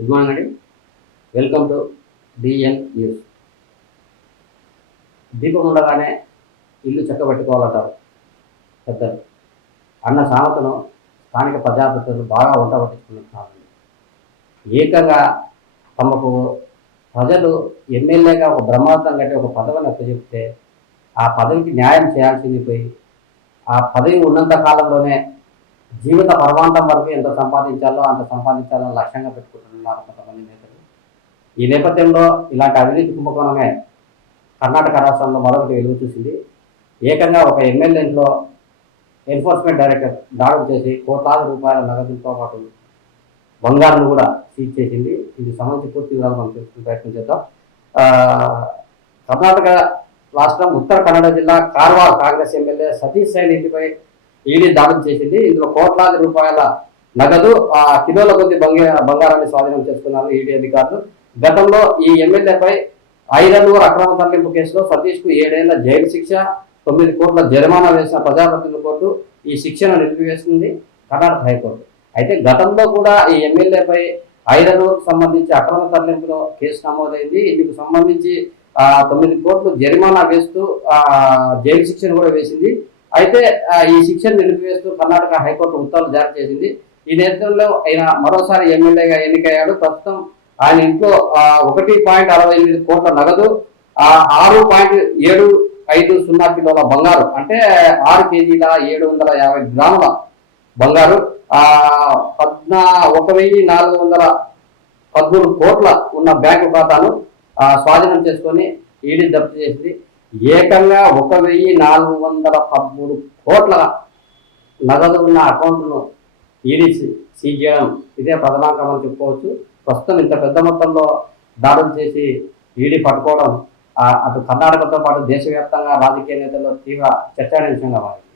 Good morning అండి. Welcome to DN news. దీపం ఉండగానే ఇల్లు చక్కబెట్టుకోవాలంటారు పెద్దలు. అన్న సామెతను స్థానిక ప్రజాప్రతినిధులు బాగా వంట పట్టించుకుంటున్నారు ఏకంగా తమకు ప్రజలు ఎమ్మెల్యేగా ఒక బ్రహ్మాండం కట్టి ఒక పదవిని అప్పచెప్తే ఆ పదవికి న్యాయం చేయాల్సింది పోయి ఆ పదవి ఉన్నంత కాలంలోనే జీవిత పర్వాంతం వరకు ఎంత సంపాదించాలో అంత సంపాదించాలని లక్ష్యంగా పెట్టుకుంటున్నారు. కొంతమంది నేతలు ఈ నేపథ్యంలో ఇలాంటి అవినీతి కుంభకోణమే కర్ణాటక రాష్ట్రంలో మరొకటి వెలుగు చూసింది. ఏకంగా ఒక ఎమ్మెల్యే ఇంట్లో ఎన్ఫోర్స్మెంట్ డైరెక్టర్ దాడులు చేసి కోట్లాది రూపాయల నగదులతో పాటు బంగారును కూడా సీజ్ చేసింది. ఇది సంబంధించి పూర్తి వివరాలు మనం తెలుసుకునే ప్రయత్నం చేద్దాం. కర్ణాటక రాష్ట్రం ఉత్తర కన్నడ జిల్లా కార్వాల్ కాంగ్రెస్ ఎమ్మెల్యే సతీష్ సైన్ ఇంటిపై ఈడీ దాడులు చేసింది. ఇందులో కోట్లాది రూపాయల నగదు ఆ కిలోల కొద్ది బంగారాన్ని స్వాధీనం చేసుకున్నారు ఈడీ అధికారులు. గతంలో ఈ ఎమ్మెల్యేపై ఐరన్నూరు అక్రమ తరలింపు కేసులో సతీష్కు ఏడేళ్ళ జైలు శిక్ష తొమ్మిది కోట్ల జరిమానా వేసిన ప్రజాప్రతినిధుల కోర్టు ఈ శిక్షను నిలిపివేసింది కర్ణాటక హైకోర్టు. అయితే గతంలో కూడా ఈ ఎమ్మెల్యేపై ఐరన్నూరుకు సంబంధించి అక్రమ తరలింపులో కేసు నమోదైంది. ఇందుకు సంబంధించి ఆ, తొమ్మిది కోట్లు జరిమానా వేస్తూ ఆ, జైలు శిక్షను కూడా వేసింది. అయితే ఈ శిక్షను నిలిపివేస్తూ కర్ణాటక హైకోర్టు ఉత్తర్వులు జారీ చేసింది. ఈ నేతృత్వంలో ఆయన మరోసారి ఎమ్మెల్యేగా ఎన్నికయ్యాడు. ప్రస్తుతం ఆయన ఇంట్లో ఒకటి పాయింట్ అరవై ఎనిమిది కోట్ల నగదు ఆరు పాయింట్ ఏడు ఐదు సున్నా కిలోల బంగారు అంటే ఆరు కేజీల ఏడు వందల యాభై గ్రాముల బంగారు ఆ పద్నా ఒక వెయ్యి నాలుగు వందల పద్మూడు కోట్ల ఉన్న బ్యాంకు ఖాతాను స్వాధీనం చేసుకొని ఈడీ జప్తు చేసింది. ఏకంగా ఒక వెయ్యి నాలుగు వందల పదమూడు కోట్ల నగదు ఉన్న అకౌంట్ను ఈడీ సీ- సీజ్ చేయడం ఇదే ప్రధానాంకం అని చెప్పుకోవచ్చు. ప్రస్తుతం ఇంత పెద్ద మొత్తంలో దాడులు చేసి ఈడీ పట్టుకోవడం అటు కర్ణాటకతో పాటు దేశవ్యాప్తంగా రాజకీయ నేతల్లో తీవ్ర చర్చానీయాంశంగా మారింది.